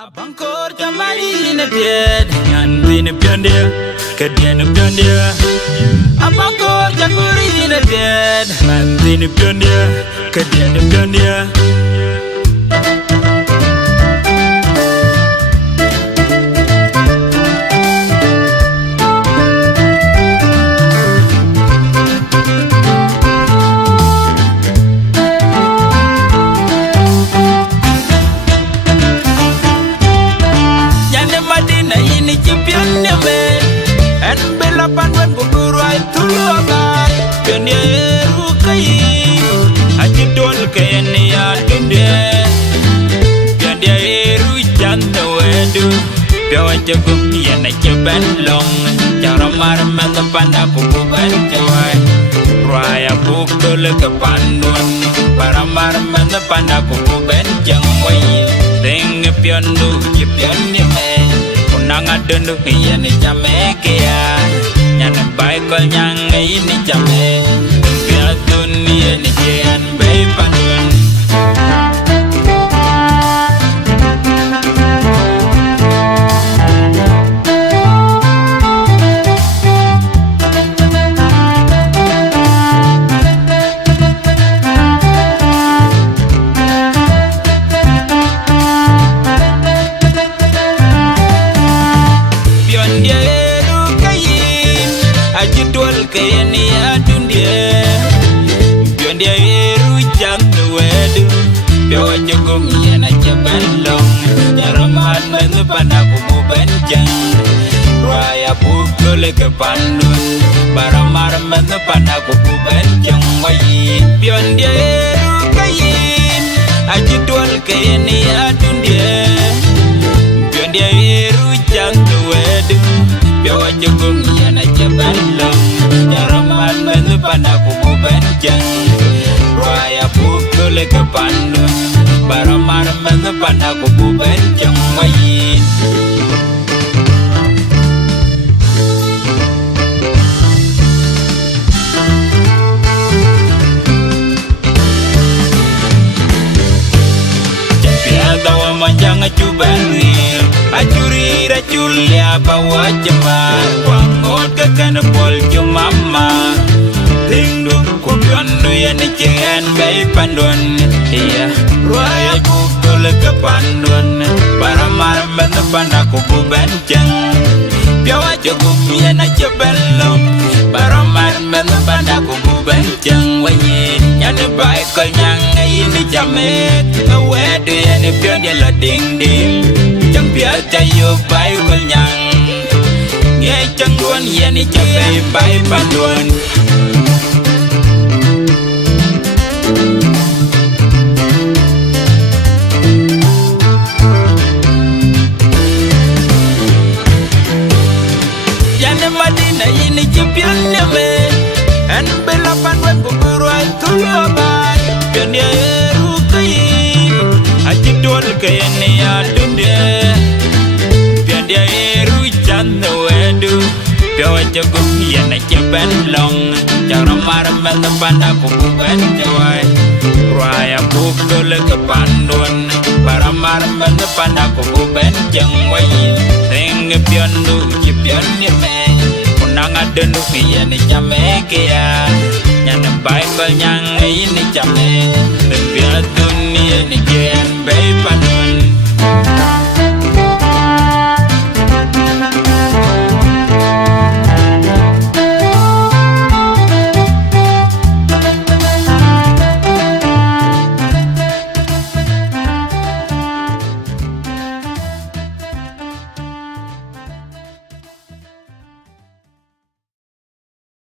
Abangkor jamali na dead, yan din piondia, kadian piondia. Abangkor jakuri na dead, yan din piondia, kadian piondia. Panduan buruai tuluabai Pionieru kai Ajidol kenia dunde Pionieru janta wedu Pio jaguk yana jaban long Cara marman panda kuku banjawai Raya bukul ke panduan Para marman panda kuku banjang wai Ting piondu jipionnya me Kunang adenu yana jame kaya Nyana baik kau nyang ini jame Biar dunia ni jangan baik panduan Kaya ni adun dia Bion dia eru jangka wedu Biawa jogong iyan aja balong Nyaraman menupan aku bubanjang Raya pukul ke pandun Baramar menupan aku bubanjang Wayi Bion dia eru kayin Aji dual kaya ni adun dia Bion dia eru jangka wedu Biawa jogong iyan aja balong Nyaraman menupan aku bubanjang Raya pukul ke pandun Baramar menupan aku bubanjang Wayin Jampial tawa manjang acubani Acuri raculia bawa jemar Wangot ke kana pol mama Tingduk kubiandu ya ni jangan bayi panduan Iya Raya pukul ke panduan Baramar menupan aku bubanjang Biawa cukup ya na jebelong Baramar menupan aku bubanjang Wayin Yana baik kau nyang ini jamet Wedu ya ni pion dia la ding ding Jampial cayo baik kau nyang Ngai cangduan ya ni cabai baik panduan Yana Madina ini jempiannya me En bela panduan buruai tuluabai Pionieru kai Ajidol kaya ni adun dia Pionieru janta wedu Biawa jaguk yana jaban long Cara marman panda kuku banjawai Raya pukul ke panduan Para marman panda kuku banjang wayin Ting piondu jipionnya me Kunang adenu yana jame kaya Nyana baik kau nyang ini jame Biar dunia ni